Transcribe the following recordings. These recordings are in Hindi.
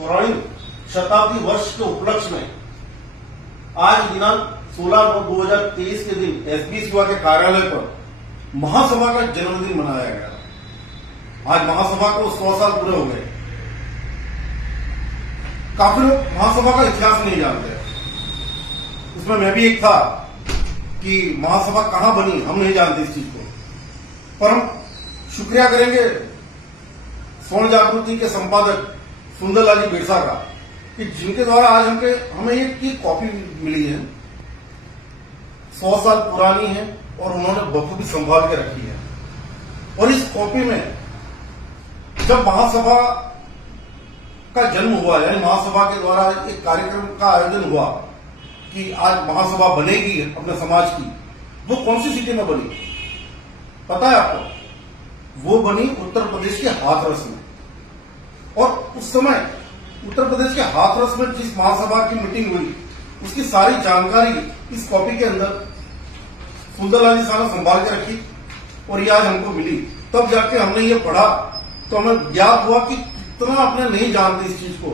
स्वर्ण शताब्दी वर्ष के उपलक्ष्य में आज दिनांक 16/9/2023 के दिन एसबी शिवा के कार्यालय पर महासभा का जन्मदिन मनाया गया। आज महासभा को 100 साल पूरे हो गए। काफी लोग महासभा का इतिहास नहीं जानते। उसमें मैं भी एक था कि महासभा कहां बनी, हम नहीं जानते इस चीज को। पर हम शुक्रिया करेंगे स्वर्ण जागृति के संपादक सुंदरलाल जी बिरसा का कि जिनके द्वारा आज हमें एक कॉपी मिली है, 100 साल पुरानी है और उन्होंने बखूबी संभाल के रखी है। और इस कॉपी में जब महासभा का जन्म हुआ, यानी महासभा के द्वारा एक कार्यक्रम का आयोजन हुआ कि आज महासभा बनेगी अपने समाज की, वो कौन सी सिटी में बनी पता है आपको? वो बनी उत्तर प्रदेश के हाथरस में। और उस समय उत्तर प्रदेश के हाथरस में जिस महासभा की मीटिंग हुई, उसकी सारी जानकारी इस कॉपी के अंदर सुंदरलाल जी साहब ने संभाल के रखी और ये आज हमको मिली। तब जाके हमने ये पढ़ा तो हमें ज्ञात हुआ कि कितना अपने नहीं जानते इस चीज को।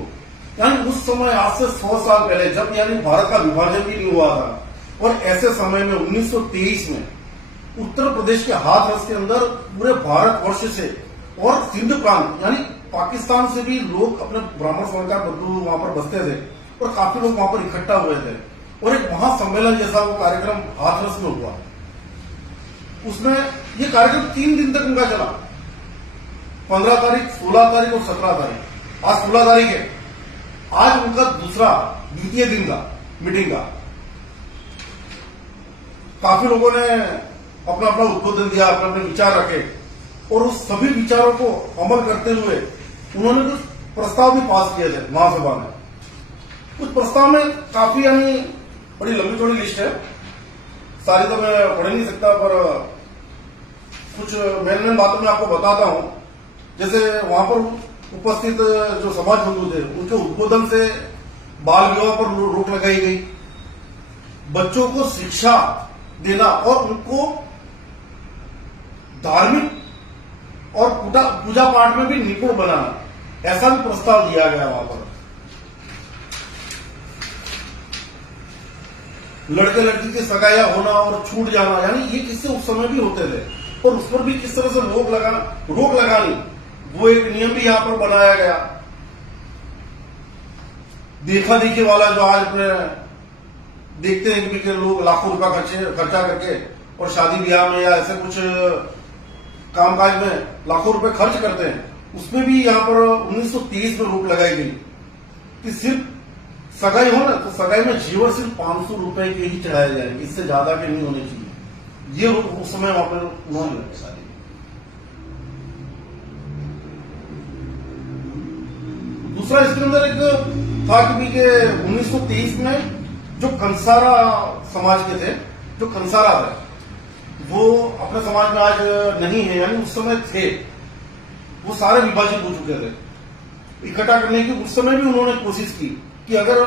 यानी उस समय आज से 100 साल पहले, जब यानी भारत का विभाजन भी नहीं हुआ था, और ऐसे समय में 1923 में उत्तर प्रदेश के हाथरस के अंदर पूरे भारतवर्ष से और सिंध प्रांत यानी पाकिस्तान से भी लोग अपने ब्राह्मण समुदाय बंधु वहां पर बसते थे और काफी लोग वहां पर इकट्ठा हुए थे और एक महासम्मेलन जैसा वो कार्यक्रम हाथरस में हुआ। उसमें ये कार्यक्रम 3 दिन तक उनका चला, 15 तारीख, 16 तारीख और 17 तारीख। आज 16 तारीख है। आज उनका द्वितीय दिन था मीटिंग का। काफी लोगों ने अपना अपना उद्बोधन दिया, अपने अपने विचार रखे और उस सभी विचारों को अमल करते हुए उन्होंने कुछ प्रस्ताव भी पास किए थे महासभा में। कुछ प्रस्ताव में काफी यानी बड़ी लंबी चौड़ी लिस्ट है, सारी तो मैं पढ़ नहीं सकता, पर कुछ मेन बातों में आपको बताता हूं। जैसे वहां पर उपस्थित जो समाज बंधु थे, उनके उद्बोधन से बाल विवाह पर रोक लगाई गई, बच्चों को शिक्षा देना और उनको धार्मिक और पूजा पाठ में भी निपुण बनाना, ऐसा भी प्रस्ताव दिया गया वहां पर। लड़के लड़की की सगाइयां होना और छूट जाना, यानी ये किस्से उस समय भी होते थे और उस पर भी किस तरह से रोक लगानी, वो एक नियम भी यहां पर बनाया गया। देखा देखी वाला जो आज देखते हैं कि लोग लाखों रुपया खर्चा करके और शादी ब्याह में या ऐसे कुछ कामकाज में लाखों रुपए खर्च करते हैं, उसमें भी यहां पर 1923 में रोक लगाई गई कि सिर्फ सगाई हो ना तो सगाई में जीवर सिर्फ 500 रुपए के ही चढ़ाए जाएंगे, इससे ज्यादा के नहीं होने चाहिए। ये उस समय वहां पर उन्होंने रखा। दूसरा इसके अंदर एक था कि 1923 में जो कंसारा समाज के थे, जो कंसारा थे, वो अपने समाज में आज नहीं है, यानी उस समय थे, वो सारे विभाजित हो चुके थे। इकट्ठा करने की उस समय भी उन्होंने कोशिश की कि अगर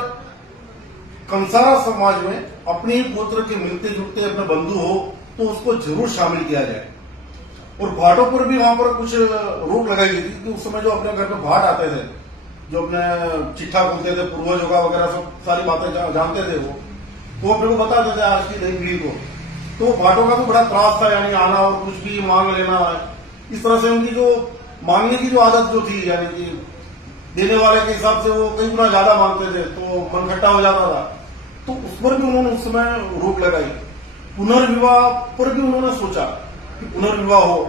कंसारा समाज में अपने ही गोत्र के मिलते जुलते अपने बंधु हो तो उसको जरूर शामिल किया जाए। और भाटों पर भी वहां पर कुछ रोक लगाई गई थी कि उस समय जो अपने घर में भाट आते थे, जो अपने चिट्ठा बोलते थे, पूर्वजों का वगैरह सब सारी बातें जानते थे, वो अपने को बताते थे आज की नई पीढ़ी को। तो भाटों का भी बड़ा त्रास था, यानी आना और कुछ भी मांग लेना, इस तरह से उनकी जो मांगने की जो आदत जो थी, यानी कि देने वाले के हिसाब से वो कई गुना ज्यादा मांगते थे तो मन खट्टा हो जाता था। तो उस पर भी उन्होंने उस समय रोक लगाई। पुनर्विवाह पर भी उन्होंने सोचा कि पुनर्विवाह हो।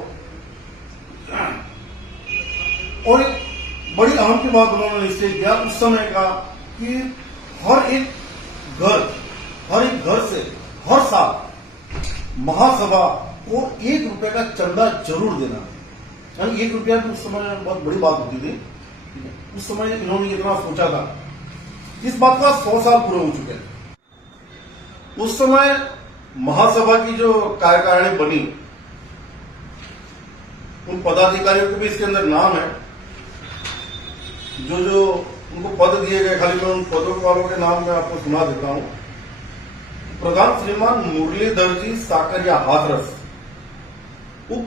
और एक बड़ी अहम की बात उन्होंने निश्चय किया उस समय का कि हर एक घर से हर साल महासभा को 1 रुपए का चंदा जरूर देना। यानी 1 रुपया तो उस समय बहुत बड़ी बात होती थी। उस समय इन्होंने इतना सोचा था। इस बात का 100 साल पूरे हो चुके हैं। उस समय महासभा की जो कार्यकारिणी बनी, उन पदाधिकारियों के भी इसके अंदर नाम है, जो उनको पद दिए गए। खाली मैं उन पदों वालों के नाम में आपको सुना देता हूं। प्रधान श्रीमान मुरलीधर जी साकरिया हाथरस, उप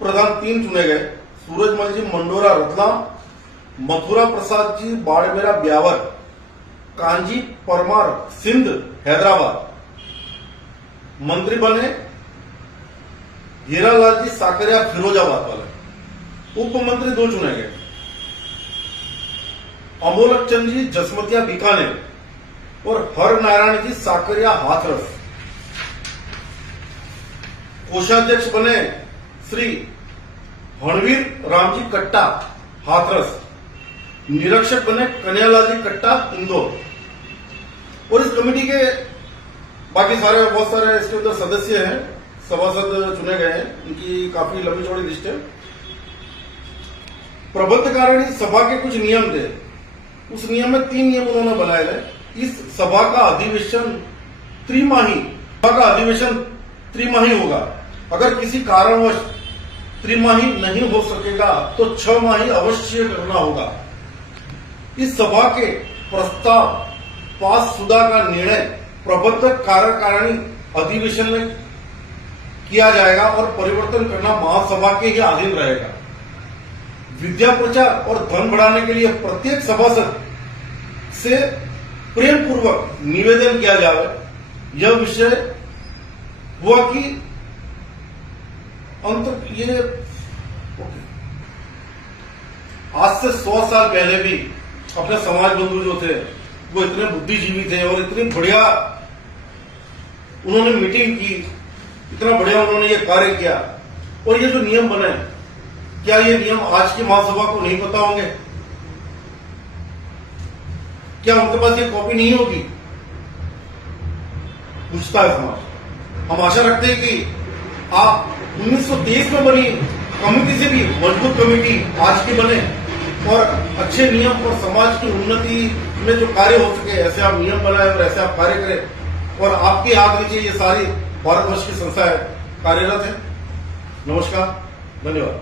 प्रधान 3 चुने गए, सूरजमल जी मंडोरा रतलाम मथुरा प्रसाद जी बाड़मेरा ब्यावर, कांजी परमार सिंध हैदराबाद। मंत्री बने हीरालाल जी साकरिया फिरोजाबाद वाले। उप मंत्री 2 चुने गए, अमोलक चंद जी जसमतिया बीकानेर और हर नारायण जी साकरिया हाथरस। कोषाध्यक्ष बने श्री हणवीर राम जी कट्टा हाथरस। निरीक्षक बने कन्हैयालाल जी कट्टा इंदौर। और इस कमेटी के बाकी सारे बहुत सारे इसके अंदर सदस्य हैं, सभासद चुने गए हैं। इनकी काफी लंबी चौड़ी लिस्ट है। प्रबंधकारिणी सभा के कुछ नियम थे, उस नियम में 3 नियम उन्होंने बनाए गए। इस सभा का अधिवेशन त्रिमाही होगा। अगर किसी कारणवश त्रिमाही नहीं हो सकेगा तो 6 माही अवश्य करना होगा। इस सभा के प्रस्ताव पास शुदा का निर्णय प्रबंधक कार्यकारिणी अधिवेशन में किया जाएगा और परिवर्तन करना महासभा के ही अधीन रहेगा। विद्या प्रचार और धन बढ़ाने के लिए प्रत्येक सभासद से प्रेम पूर्वक निवेदन किया जाए। यह विषय हुआ कि आज से 100 साल पहले भी अपने समाज बंधु जो थे वो इतने बुद्धिजीवी थे और इतनी बढ़िया उन्होंने मीटिंग की, इतना बढ़िया उन्होंने ये कार्य किया। और ये जो नियम बने, क्या ये नियम आज की महासभा को नहीं पता होंगे? क्या उनके पास ये कॉपी नहीं होगी? पूछता है समाज। हम आशा रखते हैं कि आप 1923 में बनी कमेटी से भी मजबूत कमेटी आज की बने और अच्छे नियम और समाज की उन्नति में जो कार्य हो सके ऐसे आप नियम बनाए और ऐसे आप कार्य करें। और आपके हाथ नीचे ये सारी भारतवर्ष की संस्थाएं कार्यरत है। नमस्कार, धन्यवाद।